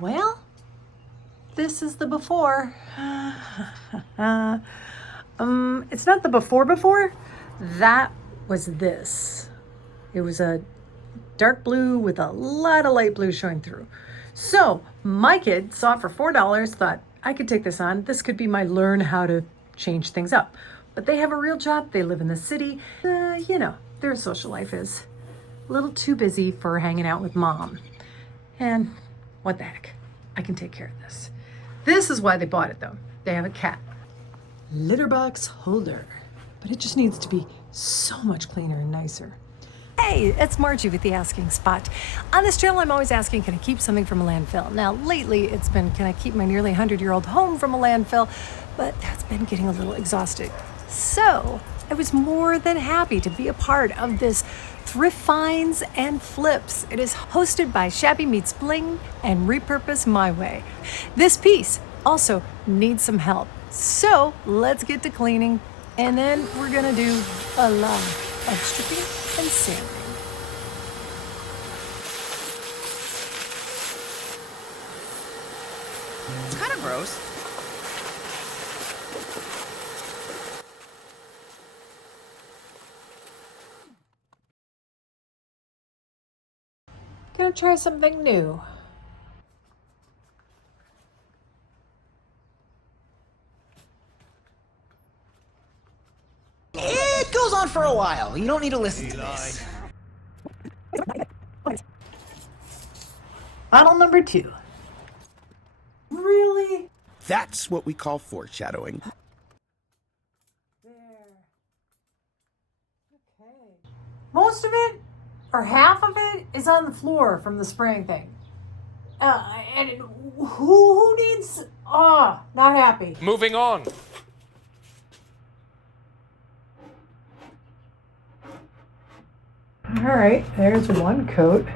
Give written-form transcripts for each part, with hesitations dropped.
Well, this is the before. It's not the before. That was this. It was a dark blue with a lot of light blue showing through. So my kid saw it for $4, thought I could take this on. This could be my learn how to change things up. But they have a real job. They live in the city. Their social life is a little too busy for hanging out with mom. And what the heck? I can take care of this. This is why they bought it though. They have a cat. Litter box holder. But it just needs to be so much cleaner and nicer. Hey, it's Margie with The Asking Spot. On this channel, I'm always asking, can I keep something from a landfill? Now, lately, it's been, can I keep my nearly 100-year-old home from a landfill? But that's been getting a little exhausting. So, I was more than happy to be a part of this Thrift Finds and Flips. It is hosted by Shabby meets Bling and Repurpose My Way. This piece also needs some help. So, let's get to cleaning, and then we're gonna do a lot of stripping and sanding. It's kind of gross. Gonna try something new. It goes on for a while. You don't need to listen to this. Bottle number 2. Really? That's what we call foreshadowing. There. Okay. Most of it, or half of it, is on the floor from the spraying thing. Who needs... not happy. Moving on. All right, there's one coat.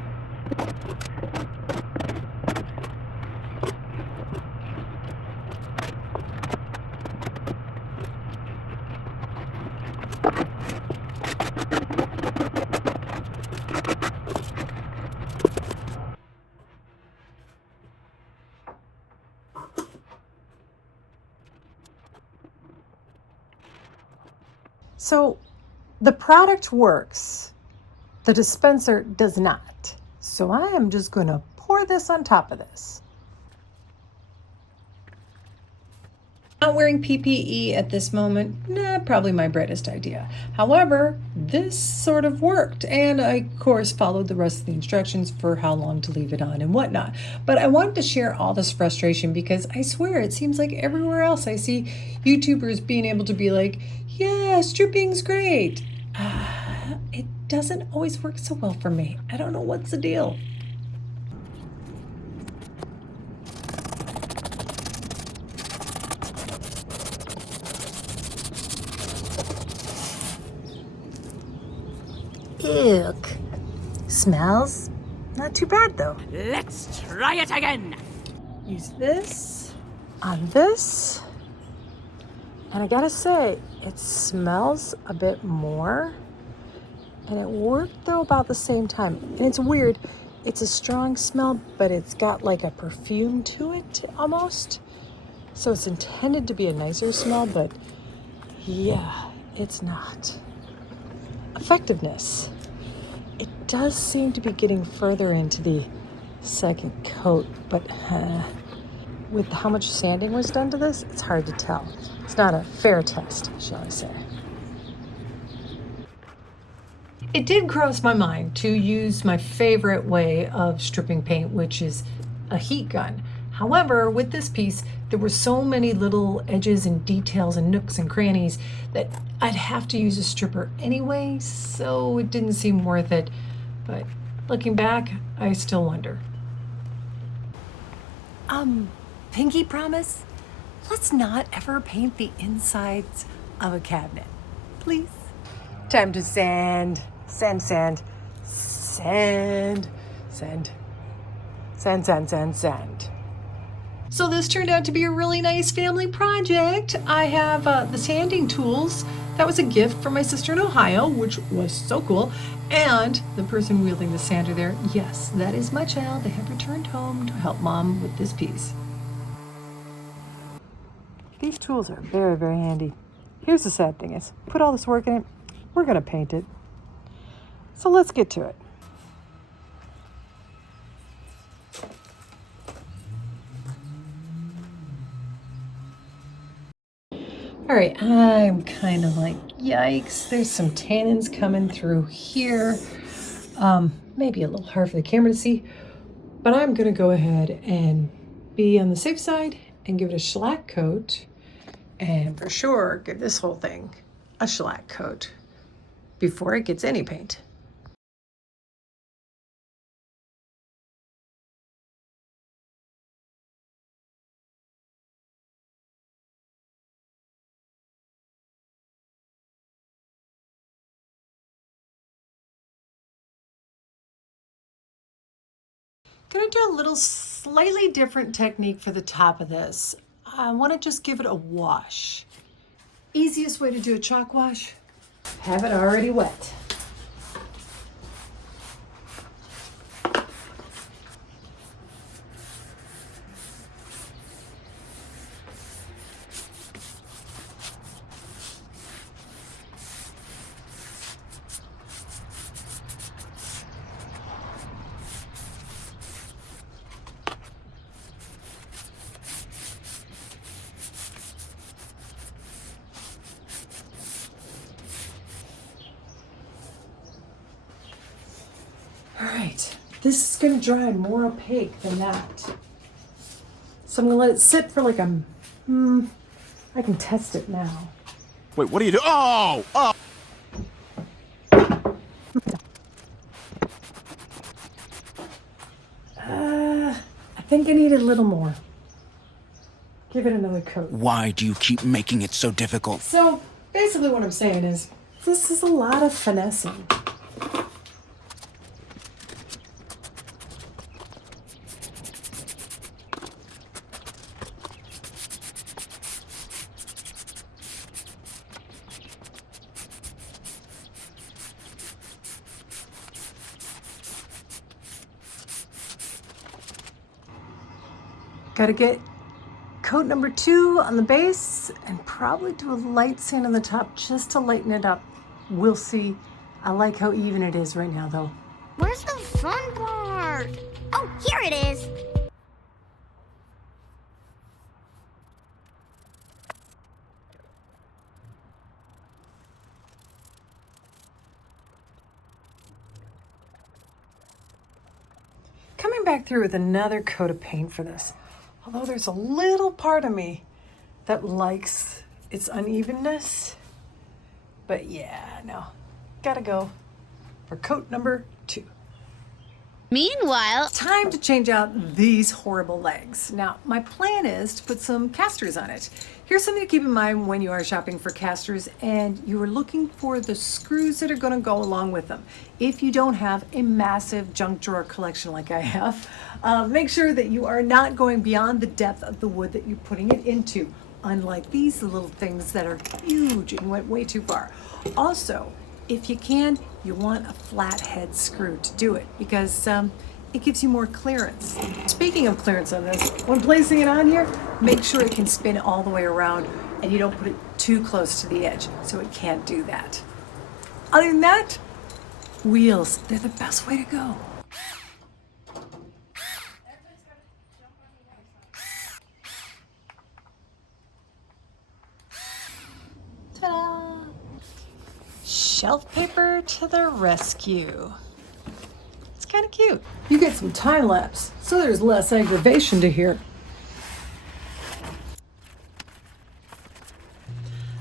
So the product works. The dispenser does not. So I am just going to pour this on top of this. Not wearing PPE at this moment, probably my brightest idea. However, this sort of worked, and I, of course, followed the rest of the instructions for how long to leave it on and whatnot. But I wanted to share all this frustration because I swear it seems like everywhere else I see YouTubers being able to be like, yeah, stripping's great. It doesn't always work so well for me. I don't know what's the deal. Eek. Smells not too bad though. Let's try it again. Use this on this. And I gotta say, it smells a bit more. And it worked though about the same time. And it's weird. It's a strong smell, but it's got like a perfume to it almost. So it's intended to be a nicer smell, but yeah, it's not. Effectiveness. It does seem to be getting further into the second coat, but with how much sanding was done to this, it's hard to tell. It's not a fair test, shall I say. It did cross my mind to use my favorite way of stripping paint, which is a heat gun. However, with this piece, there were so many little edges and details and nooks and crannies that I'd have to use a stripper anyway, so it didn't seem worth it. But looking back, I still wonder. Pinky promise? Let's not ever paint the insides of a cabinet, please. Time to sand. Sand, sand, sand, sand, sand, sand, sand, sand. So this turned out to be a really nice family project. I have the sanding tools That was a gift from my sister in Ohio, which was so cool. And the person wielding the sander there, yes, that is my child. They have returned home to help mom with this piece. These tools are very, very handy. Here's the sad thing is, put all this work in it, we're gonna paint it. So let's get to it. All right, I'm kind of like, yikes, there's some tannins coming through here. Maybe a little hard for the camera to see, but I'm gonna go ahead and be on the safe side and give it a shellac coat, and for sure give this whole thing a shellac coat before it gets any paint. Gonna do a little slightly different technique for the top of this. I want to just give it a wash. Easiest way to do a chalk wash, have it already wet. All right, this is gonna dry more opaque than that. So I'm gonna let it sit for like I can test it now. Wait, what are you doing? Oh! Oh! I think I need a little more. Give it another coat. Why do you keep making it so difficult? So basically what I'm saying is, this is a lot of finessing. Gotta get coat number 2 on the base and probably do a light sand on the top just to lighten it up. We'll see. I like how even it is right now though. Where's the fun part? Oh, here it is. Coming back through with another coat of paint for this. Although there's a little part of me that likes its unevenness. But yeah, no. Gotta go for coat number 2. Meanwhile, Time to change out these horrible legs. Now, my plan is to put some casters on it. Here's something to keep in mind when you are shopping for casters and you are looking for the screws that are going to go along with them. If you don't have a massive junk drawer collection like I have, make sure that you are not going beyond the depth of the wood that you're putting it into, unlike these little things that are huge and went way too far. Also, if you can, you want a flat head screw to do it because it gives you more clearance. Speaking of clearance on this, when placing it on here, make sure it can spin all the way around and you don't put it too close to the edge so it can't do that. Other than that, wheels, they're the best way to go. Ta-da! Shelf paper to the rescue. It's kind of cute. You get some time lapse, so there's less aggravation to hear.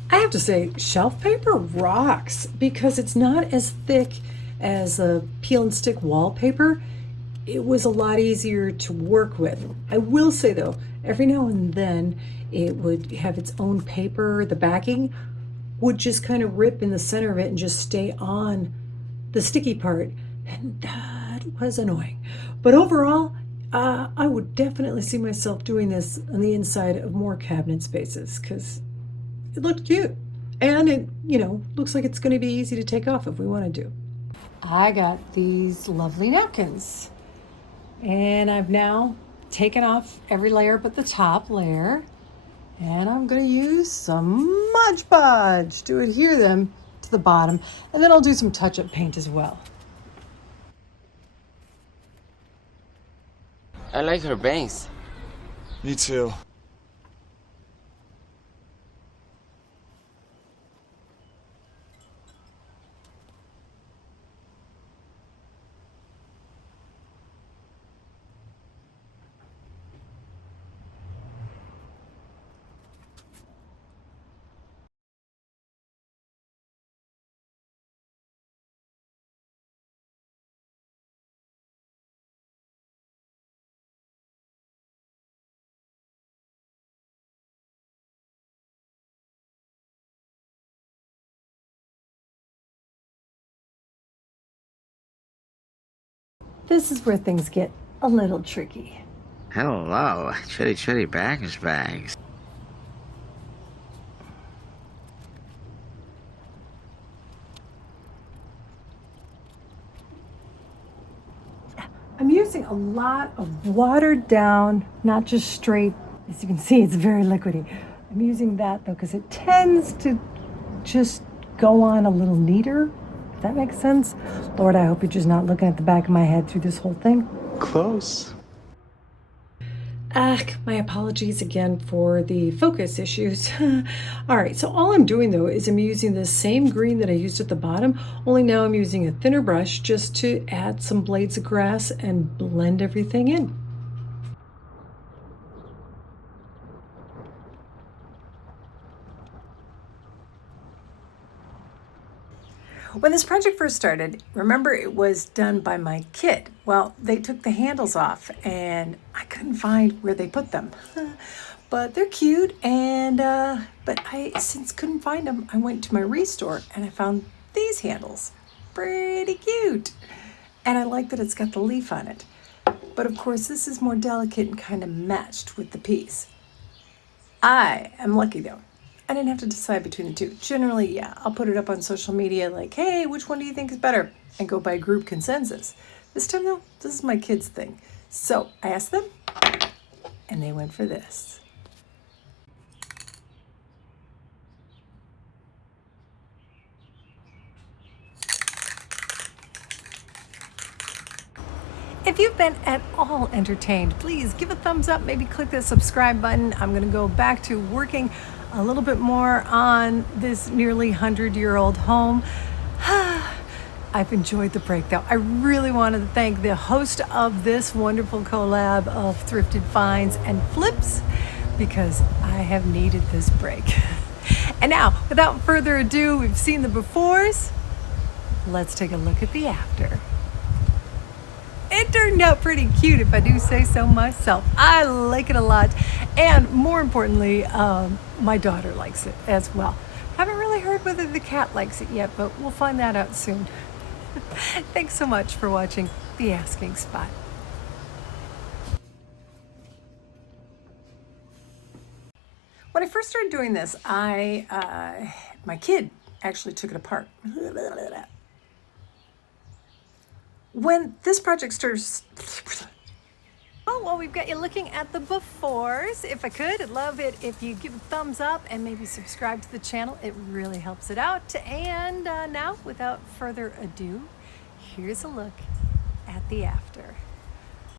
I have to say, shelf paper rocks because it's not as thick as a peel and stick wallpaper. It was a lot easier to work with. I will say though, every now and then it would have its own paper, the backing would just kind of rip in the center of it and just stay on the sticky part. And that was annoying. But overall, I would definitely see myself doing this on the inside of more cabinet spaces because it looked cute. And it, looks like it's going to be easy to take off if we want to do. I got these lovely napkins. And I've now taken off every layer but the top layer. And I'm going to use some Mod Podge to adhere them to the bottom. And then I'll do some touch-up paint as well. I like her bangs. Me too. This is where things get a little tricky. Hello, chitty bags. I'm using a lot of watered down, not just straight. As you can see, it's very liquidy. I'm using that though because it tends to just go on a little neater, if that makes sense. Lord, I hope you're just not looking at the back of my head through this whole thing. Close. My apologies again for the focus issues. All right, so all I'm doing though is I'm using the same green that I used at the bottom, only now I'm using a thinner brush just to add some blades of grass and blend everything in. When this project first started, remember it was done by my kid. Well, they took the handles off and I couldn't find where they put them. But they're cute and, but I since couldn't find them, I went to my restore and I found these handles. Pretty cute. And I like that it's got the leaf on it. But of course, this is more delicate and kind of matched with the piece. I am lucky though. I didn't have to decide between the two. Generally, yeah, I'll put it up on social media like, hey, which one do you think is better? And go by group consensus. This time though, this is my kids' thing. So I asked them and they went for this. If you've been at all entertained, please give a thumbs up, maybe click the subscribe button. I'm gonna go back to working a little bit more on this nearly 100-year-old home. I've enjoyed the break though. I really wanted to thank the host of this wonderful collab of Thrifted Finds and Flips because I have needed this break. And now, without further ado, we've seen the befores. Let's take a look at the after. It turned out pretty cute, if I do say so myself. I like it a lot. And more importantly, my daughter likes it as well. Haven't really heard whether the cat likes it yet, but we'll find that out soon. Thanks so much for watching The Asking Spot. When I first started doing this, my kid actually took it apart. When this project starts, oh, well, we've got you looking at the befores. If I could, I'd love it if you give a thumbs up and maybe subscribe to the channel. It really helps it out. And now, without further ado, here's a look at the after.